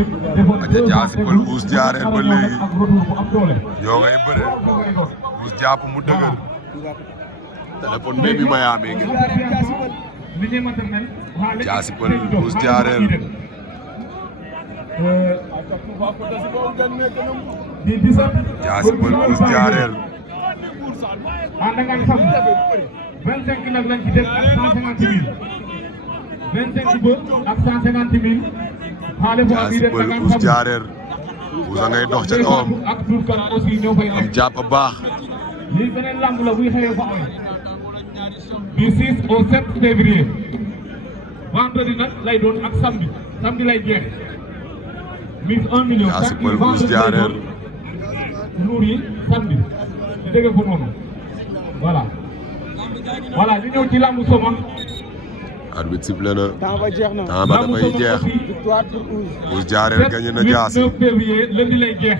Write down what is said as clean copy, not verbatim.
aja Jaasi Pël Ous Diarère ba léegi ñoo ngay bëre Ous jàpp mu dëgër téléphone bi ma yaamee ngeen Jaasi Pël Ous Diarère Jaasi Pël Ous Diarère 25 nag lañ ci def ak 150 000 25 bë ak 150 000 xaale bu am yi def Pël Ous Diarère Ous a ngay dox ca kawam ak Dourkan aussi ñoo fay am jàpp baax lii beneen lamb la buy xewee fa amee du 6 au 7 février vendredi nag lay doon ak samedi lay jeex mise 1 million Jaasi Pël Ous Diarère jour yi samedi di dégg ko noonu voilà ñu ñëw ci lamb Soma. arbitre sifflé na temps ba jeex na temps ba dafay jeex victoire pour Ous Ous Diarère gagné na Jaasi 9 février lundi lay jeex